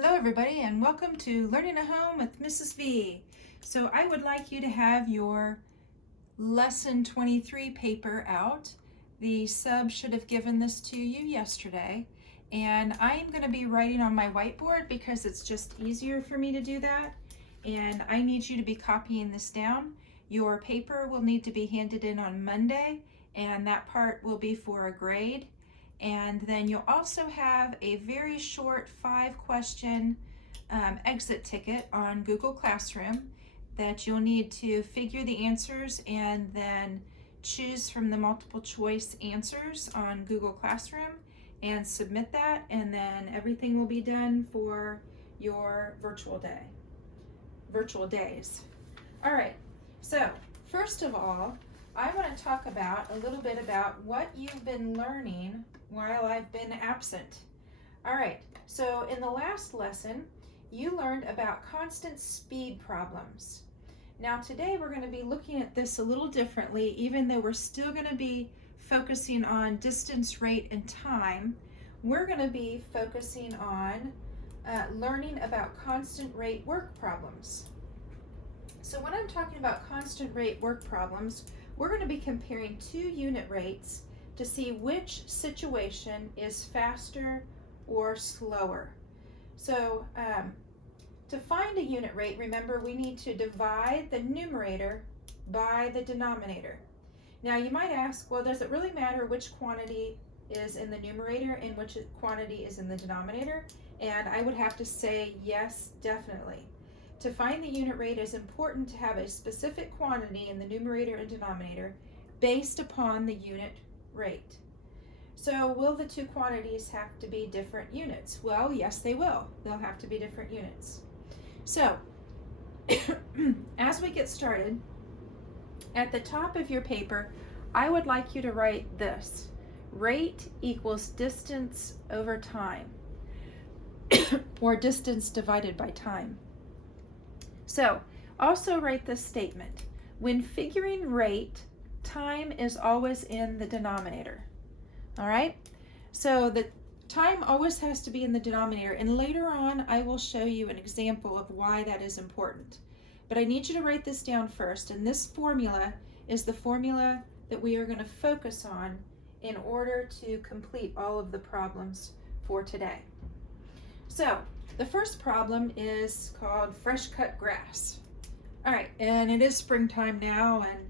Hello everybody and welcome to Learning at Home with Mrs. V. So I would like you to have your Lesson 23 paper out. The sub should have given this to you yesterday, and I'm going to be writing on my whiteboard because it's just easier for me to do that, and I need you to be copying this down. Your paper will need to be handed in on Monday, and that part will be for a grade. And then you'll also have a very short 5-question exit ticket on Google Classroom that you'll need to figure the answers and then choose from the multiple choice answers on Google Classroom and submit that, and then everything will be done for your virtual days. All right, so first of all, I want to talk about a little bit about what you've been learning while I've been absent. All right, so in the last lesson, you learned about constant speed problems. Now today we're going to be looking at this a little differently, even though we're still going to be focusing on distance, rate, and time. We're going to be focusing on learning about constant rate work problems. So when I'm talking about constant rate work problems, we're going to be comparing two unit rates to see which situation is faster or slower. So to find a unit rate, remember we need to divide the numerator by the denominator. Now you might ask, well, does it really matter which quantity is in the numerator and which quantity is in the denominator? And I would have to say yes, definitely. To find the unit rate, it's important to have a specific quantity in the numerator and denominator based upon the unit rate. So will the two quantities have to be different units? Well, yes, they will. They'll have to be different units. So as we get started, at the top of your paper, I would like you to write this: rate equals distance over time, or distance divided by time. So also write this statement: when figuring rate, time is always in the denominator. All right, so the time always has to be in the denominator, and later on I will show you an example of why that is important. But I need you to write this down first, and this formula is the formula that we are going to focus on in order to complete all of the problems for today. So the first problem is called fresh cut grass. All right, and it is springtime now, and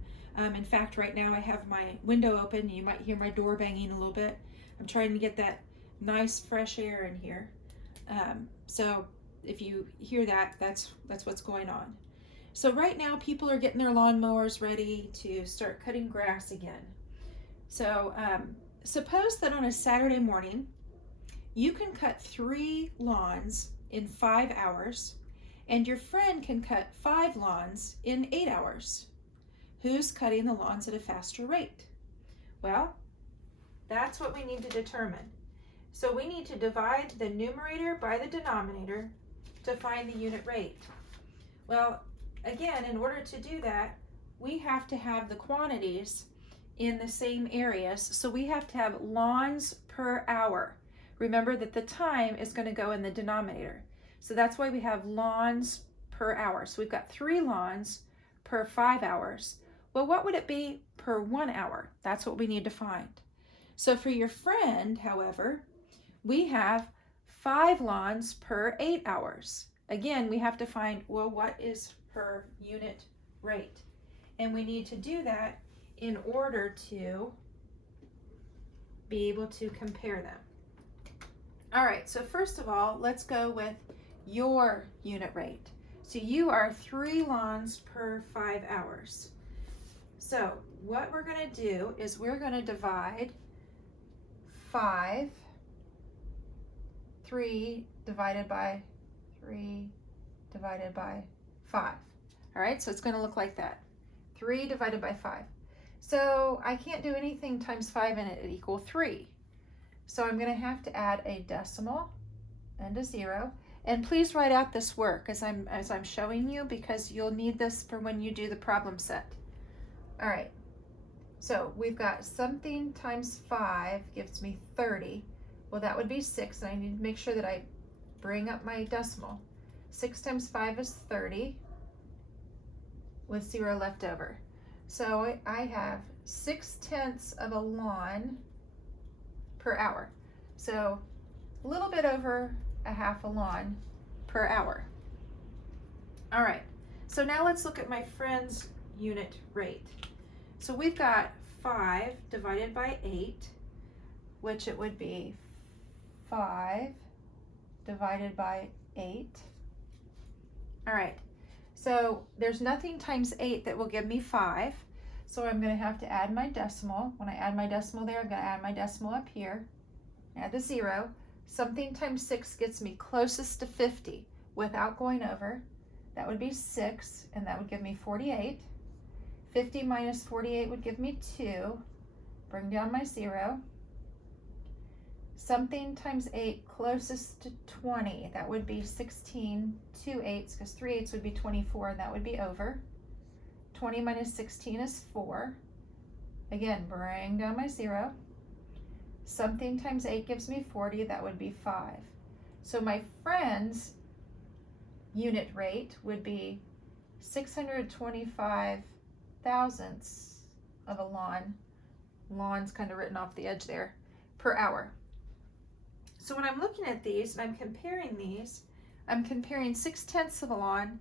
in fact right now I have my window open. You might hear my door banging a little bit. I'm trying to get that nice fresh air in here. So if you hear that, that's what's going on. So right now people are getting their lawnmowers ready to start cutting grass again. So suppose that on a Saturday morning you can cut 3 lawns in 5 hours, and your friend can cut 5 lawns in 8 hours. Who's cutting the lawns at a faster rate? Well, that's what we need to determine. So we need to divide the numerator by the denominator to find the unit rate. Well, again, in order to do that, we have to have the quantities in the same areas. So we have to have lawns per hour. Remember that the time is going to go in the denominator. So that's why we have lawns per hour. So we've got 3 lawns per 5 hours. Well, what would it be per 1 hour? That's what we need to find. So for your friend, however, we have 5 lawns per 8 hours. Again, we have to find, well, what is her unit rate? And we need to do that in order to be able to compare them. All right, so first of all, let's go with your unit rate. So you are 3 lawns per 5 hours. So what we're going to do is we're going to divide 3 divided by 5. All right, so it's going to look like that. 3 divided by 5. So I can't do anything times 5 and it equal 3. So I'm going to have to add a decimal and a 0. And please write out this work as I'm showing you, because you'll need this for when you do the problem set. All right, so we've got something times 5 gives me 30. Well, that would be 6, and I need to make sure that I bring up my decimal. 6 times 5 is 30 with 0 left over. So I have 6/10 of a lawn per hour. So a little bit over a half a lawn per hour. All right, so now let's look at my friend's unit rate. So we've got 5 divided by 8, which it would be 5 divided by 8. All right, so there's nothing times 8 that will give me 5. So I'm going to have to add my decimal. When I add my decimal there, I'm going to add my decimal up here. Add the 0. Something times 6 gets me closest to 50 without going over. That would be 6, and that would give me 48. 50 minus 48 would give me 2. Bring down my 0. Something times 8 closest to 20. That would be 16, 2 8s, because 3 8s would be 24, and that would be over. 20 minus 16 is 4. Again, bring down my 0. Something times 8 gives me 40. That would be 5. So my friend's unit rate would be 625 thousandths of a lawn. Lawn's kind of written off the edge there, per hour. So when I'm looking at these and I'm comparing these, I'm comparing 6/10 of a lawn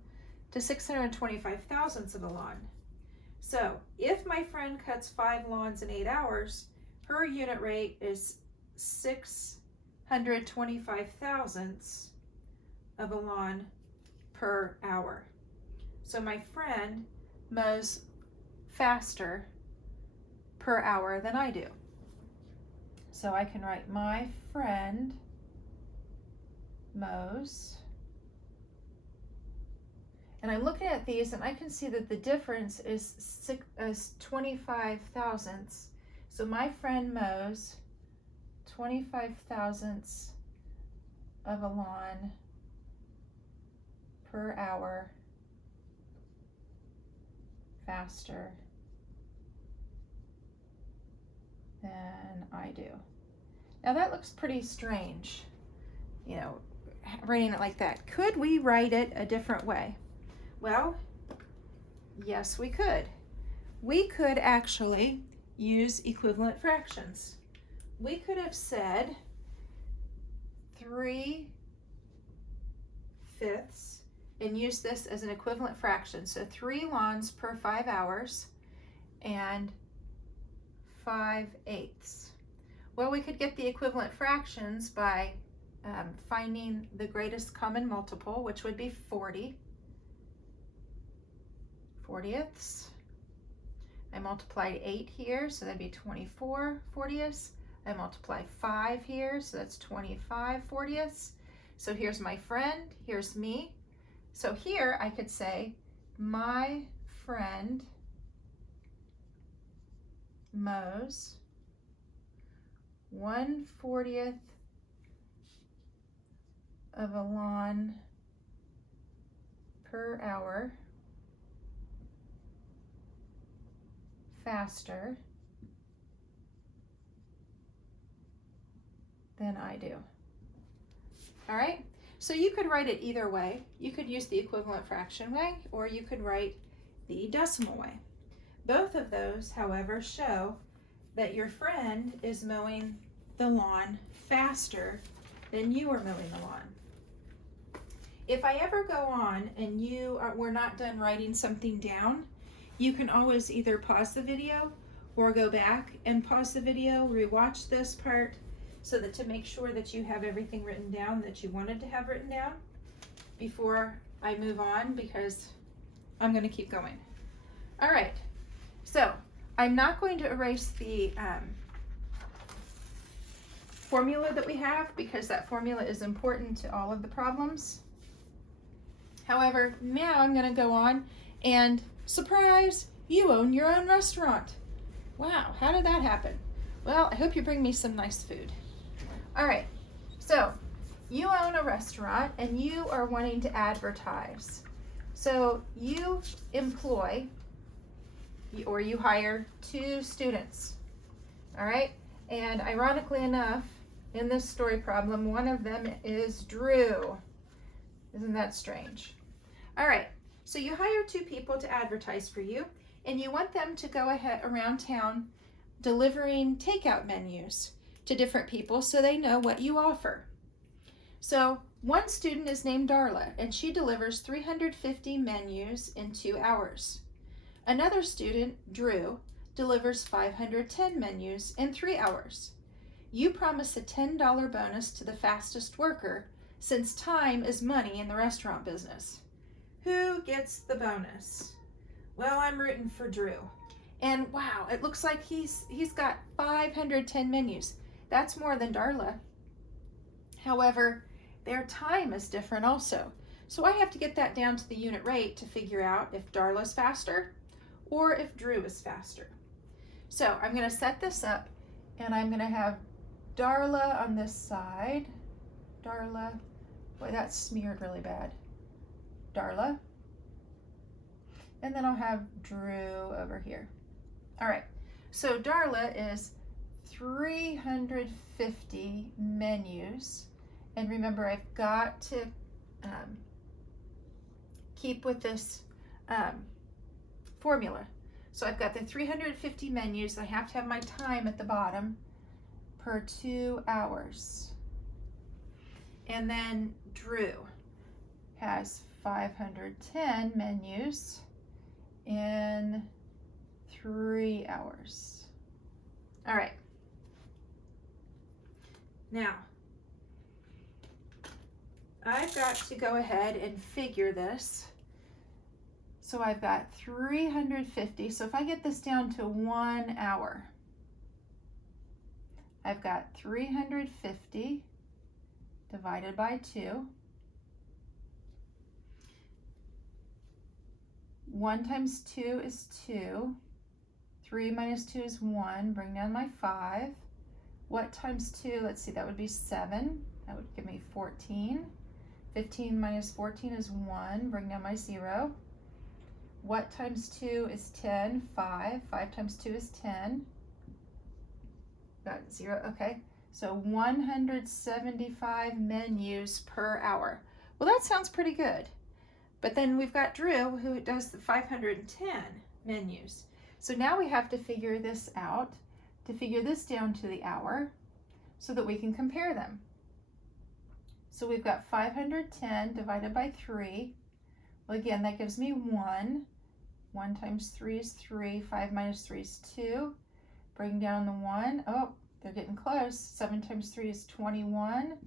to 625 thousandths of a lawn. So if my friend cuts 5 lawns in 8 hours, her unit rate is 625 thousandths of a lawn per hour. So my friend mows faster per hour than I do. So I can write my friend mows. And I'm looking at these and I can see that the difference is 25 thousandths. So my friend mows 25 thousandths of a lawn per hour faster than I do. Now that looks pretty strange, you know, writing it like that. Could we write it a different way? Well, yes, we could. We could actually use equivalent fractions. We could have said 3/5 and use this as an equivalent fraction. So 3 lawns per 5 hours and 5/8. Well, we could get the equivalent fractions by finding the greatest common multiple, which would be 40. 40ths. I multiplied 8 here, so that'd be 24 40ths. I multiply 5 here, so that's 25 40ths. So here's my friend, here's me. So here I could say, my friend mows 1/40th of a lawn per hour faster than I do. All right, so you could write it either way. You could use the equivalent fraction way, or you could write the decimal way. Both of those, however, show that your friend is mowing the lawn faster than you are mowing the lawn. If I ever go on and we're not done writing something down, you can always either pause the video or go back and pause the video, rewatch this part, so that to make sure that you have everything written down that you wanted to have written down before I move on, because I'm going to keep going. All right, so I'm not going to erase the formula that we have, because that formula is important to all of the problems. However, now I'm going to go on and surprise, you own your own restaurant. Wow, how did that happen? Well, I hope you bring me some nice food. All right, so you own a restaurant and you are wanting to advertise. So you employ or you hire 2 students. All right, and ironically enough, in this story problem. One of them is Drew. Isn't that strange? All right, so you hire 2 people to advertise for you, and you want them to go ahead around town delivering takeout menus to different people so they know what you offer. So one student is named Darla, and she delivers 350 menus in 2 hours. Another student, Drew, delivers 510 menus in 3 hours. You promise a $10 bonus to the fastest worker, since time is money in the restaurant business. Who gets the bonus? Well, I'm rooting for Drew. And wow, it looks like he's got 510 menus. That's more than Darla. However, their time is different also. So I have to get that down to the unit rate to figure out if Darla's faster or if Drew is faster. So I'm going to set this up, and I'm going to have Darla on this side. Darla, boy, that's smeared really bad. Darla. And then I'll have Drew over here. All right, so Darla is 350 menus. And remember, I've got to keep with this formula. So I've got the 350 menus. I have to have my time at the bottom per 2 hours. And then Drew has 510 menus in 3 hours. All right. Now, I've got to go ahead and figure this. So I've got 350. So if I get this down to 1 hour, I've got 350 divided by 2. 1 times 2 is 2. 3 minus 2 is 1. Bring down my 5. What times 2? Let's see, that would be 7. That would give me 14. 15 minus 14 is 1. Bring down my 0. What times 2 is 10? 5. 5 times 2 is 10. Got 0. Okay. So 175 menus per hour. Well, that sounds pretty good. But then we've got Drew, who does the 510 menus. So now we have to figure this out, to figure this down to the hour so that we can compare them. So we've got 510 divided by 3. Well, again, that gives me 1. 1 times 3 is 3. 5 minus 3 is 2. Bring down the 1. Oh, they're getting close. 7 times 3 is 21.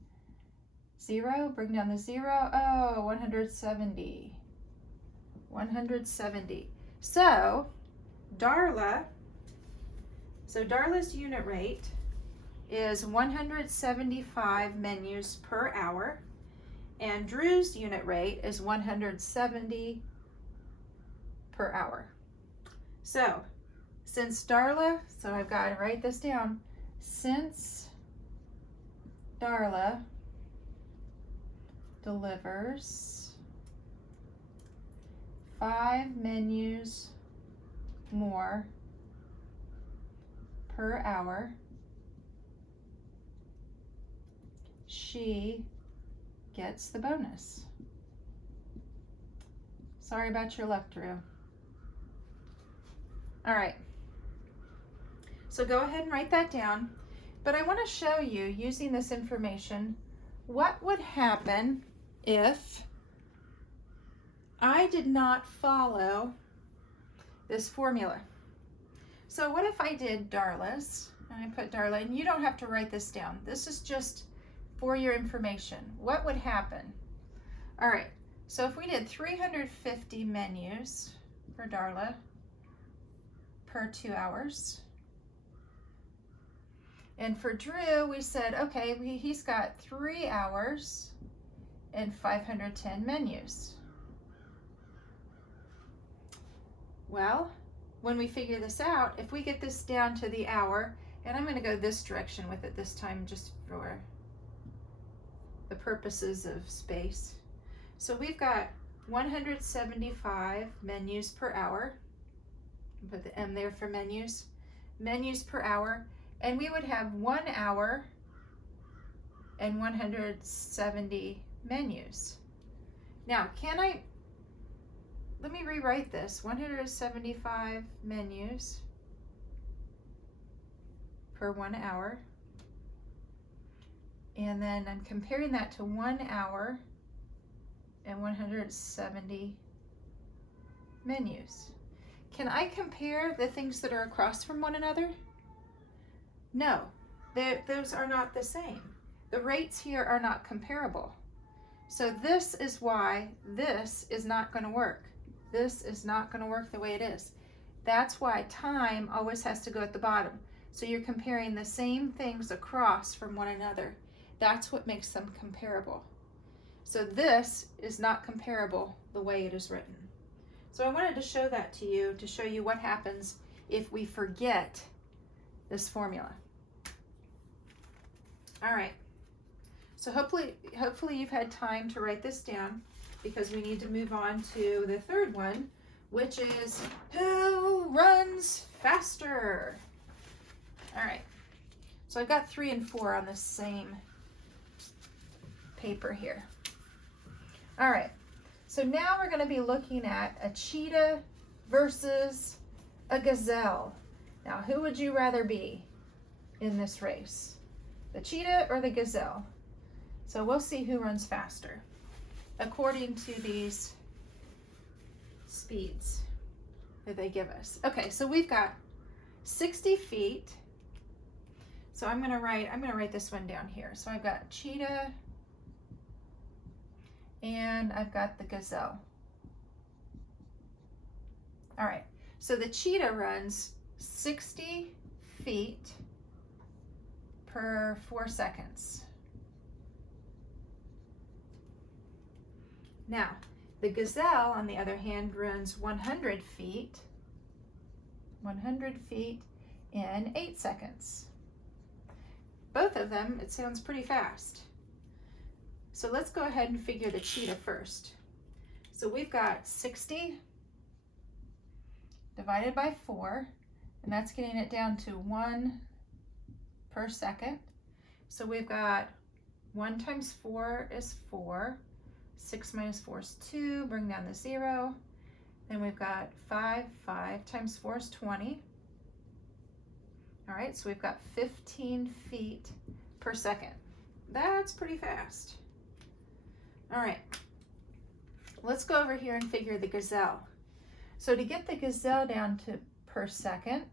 0. Bring down the 0. Oh, 170. 170. So Darla's unit rate is 175 menus per hour, and Drew's unit rate is 170 per hour. So since Darla, so I've got to write this down, since Darla delivers 5 menus more per hour, she gets the bonus. Sorry about your luck, Drew. All right, so go ahead and write that down. But I want to show you, using this information, what would happen if I did not follow this formula. So what if I did Darla's, and I put Darla, and you don't have to write this down. This is just for your information. What would happen? All right, so if we did 350 menus for Darla per 2 hours, and for Drew, we said, okay, he's got 3 hours and 510 menus. Well, when we figure this out, if we get this down to the hour, and I'm going to go this direction with it this time just for the purposes of space. So we've got 175 menus per hour. Put the M there for menus. Menus per hour. And we would have 1 hour and 170 menus. Now, let me rewrite this, 175 menus per 1 hour. And then I'm comparing that to 1 hour and 170 menus. Can I compare the things that are across from one another? No, those are not the same. The rates here are not comparable. So this is why this is not going to work. This is not going to work the way it is. That's why time always has to go at the bottom. So you're comparing the same things across from one another. That's what makes them comparable. So this is not comparable the way it is written. So I wanted to show that to you, to show you what happens if we forget this formula. All right. So hopefully you've had time to write this down, because we need to move on to the third one, which is who runs faster? All right. So I've got 3 and 4 on the same paper here. All right, so now we're going to be looking at a cheetah versus a gazelle. Now, who would you rather be in this race? The cheetah or the gazelle? So we'll see who runs faster according to these speeds that they give us. Okay, so we've got 60 feet. So I'm going to write this one down here. So I've got cheetah and I've got the gazelle. All right, so the cheetah runs 60 feet per 4 seconds. Now, the gazelle, on the other hand, runs 100 feet in 8 seconds. Both of them, it sounds pretty fast. So let's go ahead and figure the cheetah first. So we've got 60 divided by 4, and that's getting it down to 1 per second. So we've got 1 times 4 is 4, 6 minus 4 is 2, bring down the 0. Then we've got 5 times 4 is 20. All right, so we've got 15 feet per second. That's pretty fast. All right, let's go over here and figure the gazelle. So to get the gazelle down to per second,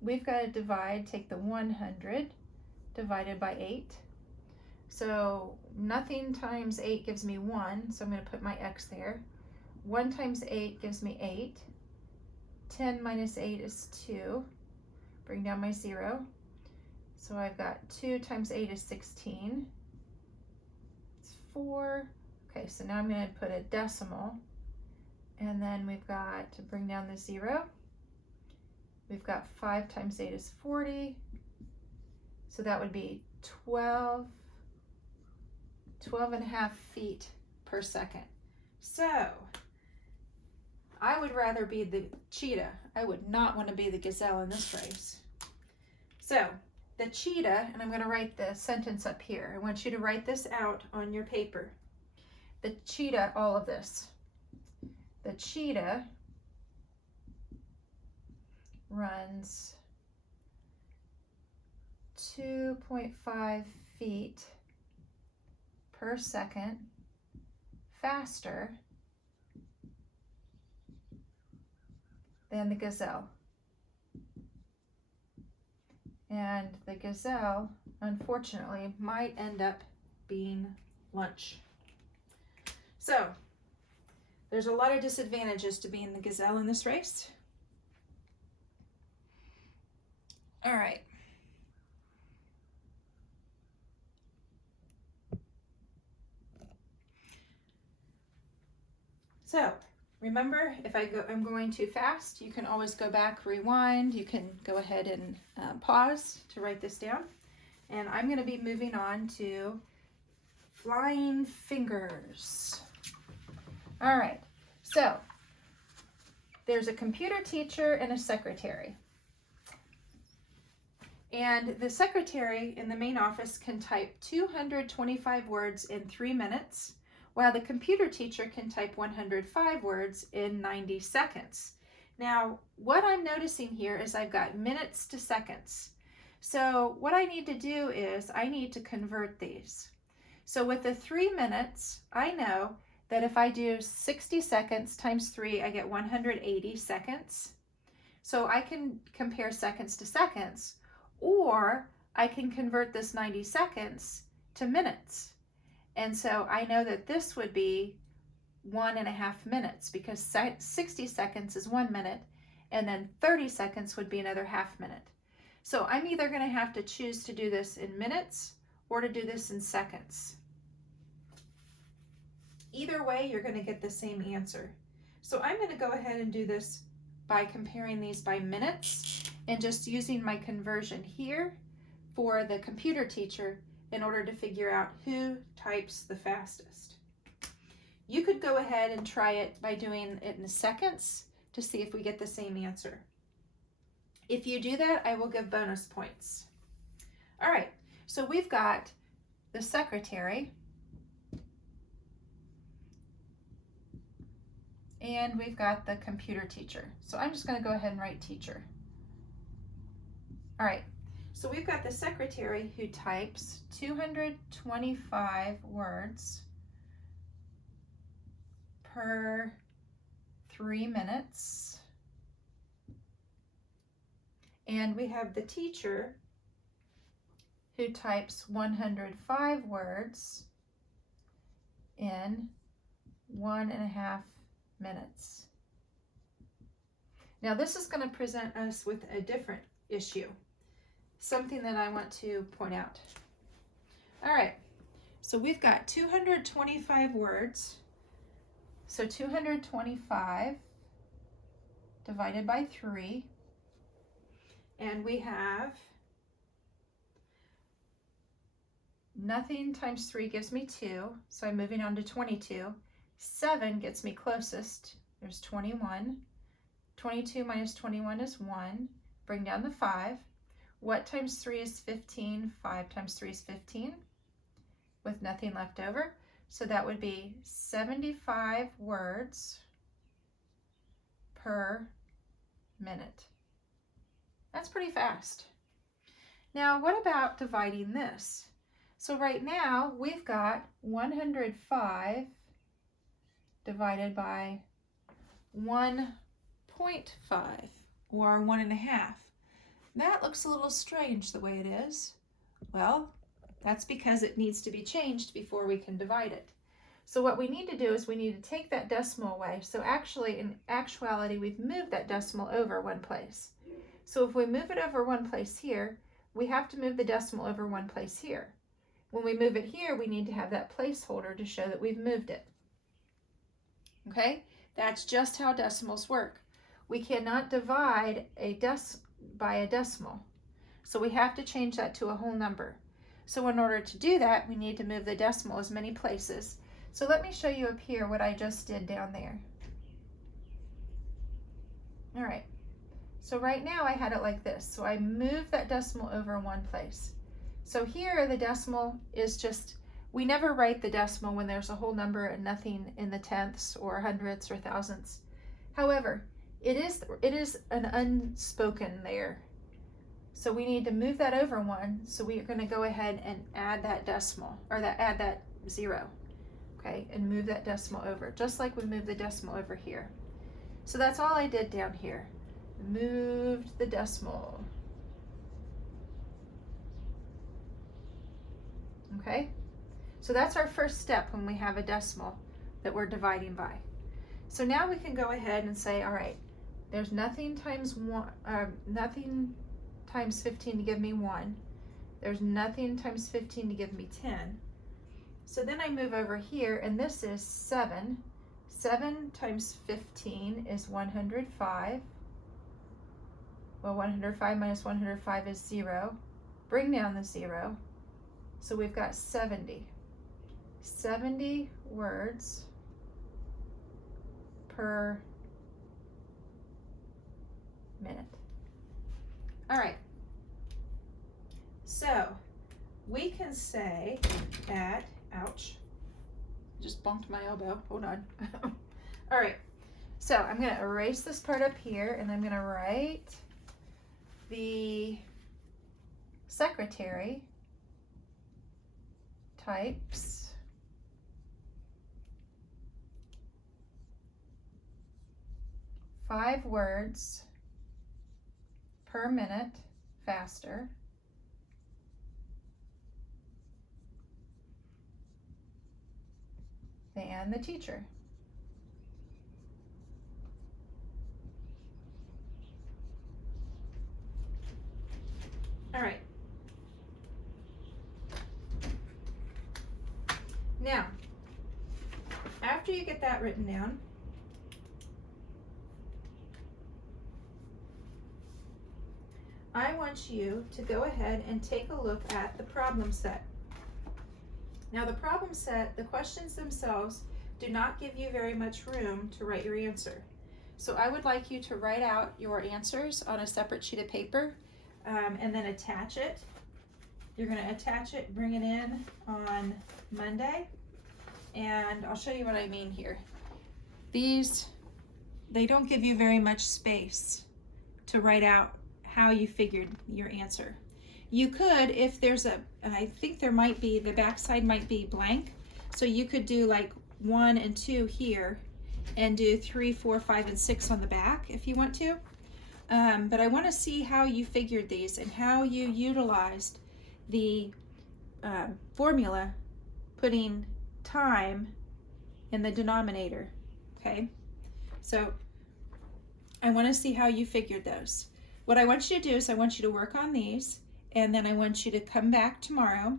we've got to take the 100 divided by 8. So nothing times 8 gives me 1, so I'm going to put my x there. 1 times 8 gives me 8. 10 minus 8 is 2. Bring down my 0. So I've got 2 times 8 is 16. It's 4. Okay, so now I'm going to put a decimal. And then we've got to bring down the 0. We've got 5 times 8 is 40. So that would be 12 and a half feet per second. So I would rather be the cheetah. I would not want to be the gazelle in this race. So the cheetah, and I'm going to write the sentence up here. I want you to write this out on your paper. The cheetah, all of this. The cheetah runs 2.5 feet per second faster than the gazelle. And the gazelle, unfortunately, might end up being lunch. So there's a lot of disadvantages to being the gazelle in this race. All right. So remember, if I'm going too fast, you can always go back, rewind. You can go ahead and pause to write this down. And I'm going to be moving on to flying fingers. All right, so there's a computer teacher and a secretary. And the secretary in the main office can type 225 words in 3 minutes, while the computer teacher can type 105 words in 90 seconds. Now, what I'm noticing here is I've got minutes to seconds. So what I need to do is I need to convert these. So with the 3 minutes, I know that if I do 60 seconds times 3, I get 180 seconds. So I can compare seconds to seconds, or I can convert this 90 seconds to minutes. And so I know that this would be 1.5 minutes, because 60 seconds is 1 minute, and then 30 seconds would be another half minute. So I'm either going to have to choose to do this in minutes or to do this in seconds. Either way, you're going to get the same answer. So I'm going to go ahead and do this by comparing these by minutes and just using my conversion here for the computer teacher in order to figure out who types the fastest. You could go ahead and try it by doing it in seconds to see if we get the same answer. If you do that, I will give bonus points. All right, so we've got the secretary, and we've got the computer teacher. So I'm just going to go ahead and write teacher. All right, so we've got the secretary who types 225 words per 3 minutes. And we have the teacher who types 105 words in 1.5 minutes. Now this is going to present us with a different issue, something that I want to point out. All right, so we've got 225 words. So 225 divided by 3. And we have nothing times 3 gives me 2, so I'm moving on to 22. 7 gets me closest, there's 21. 22 minus 21 is 1. Bring down the 5. What times 3 is 15? 5 times 3 is 15, with nothing left over. So that would be 75 words per minute. That's pretty fast. Now, what about dividing this? So right now, we've got 105 divided by 1.5, or 1.5. That looks a little strange the way it is. Well, that's because it needs to be changed before we can divide it. So what we need to do is we need to take that decimal away. So actually, in actuality, we've moved that decimal over one place. So if we move it over one place here, we have to move the decimal over one place here. When we move it here, we need to have that placeholder to show that we've moved it. Okay, that's just how decimals work. We cannot divide by a decimal. So we have to change that to a whole number. So in order to do that, we need to move the decimal as many places. So let me show you up here what I just did down there. All right. So right now I had it like this. So I moved that decimal over one place. So here the decimal is just, we never write the decimal when there's a whole number and nothing in the tenths or hundredths or thousandths. However, it is an unspoken there. So we need to move that over one. So we are going to go ahead and add that decimal, or add that 0. Okay, and move that decimal over, just like we moved the decimal over here. So that's all I did down here. Moved the decimal. Okay, so that's our first step when we have a decimal that we're dividing by. So now we can go ahead and say, all right, there's nothing times 15 to give me 1. There's nothing times 15 to give me 10. So then I move over here, and this is 7. 7 times 15 is 105. Well, 105 minus 105 is 0. Bring down the 0. So we've got 70. 70 words per minute. All right. So we can say that, ouch, just bumped my elbow, hold on. All right, so I'm gonna erase this part up here and I'm gonna write the secretary types five words per minute faster than the teacher. All right. Now, after you get that written down, I want you to go ahead and take a look at the problem set. Now the problem set, the questions themselves do not give you very much room to write your answer. So I would like you to write out your answers on a separate sheet of paper and then attach it. You're going to attach it, bring it in on Monday, and I'll show you what I mean here. These, they don't give you very much space to write out how you figured your answer. You could, if there's a, I think there might be, the backside might be blank, so you could do like 1 and 2 here and do 3, 4, 5, and 6 on the back if you want to. But I want to see how you figured these and how you utilized the formula, putting time in the denominator, okay? So I want to see how you figured those. What I want you to do is I want you to work on these, and then I want you to come back tomorrow.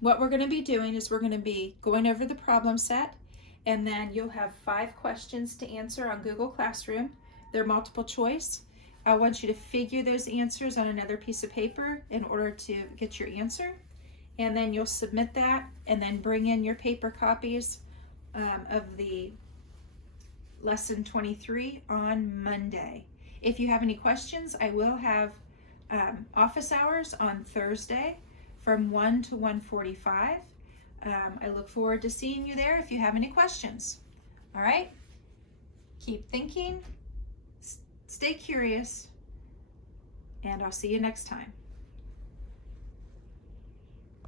What we're going to be doing is we're going to be going over the problem set, and then you'll have 5 questions to answer on Google Classroom. They're multiple choice. I want you to figure those answers on another piece of paper in order to get your answer, and then you'll submit that and then bring in your paper copies of the lesson 23 on Monday. If you have any questions, I will have office hours on Thursday from 1 to 1:45. I look forward to seeing you there if you have any questions. All right? Keep thinking, stay curious, and I'll see you next time.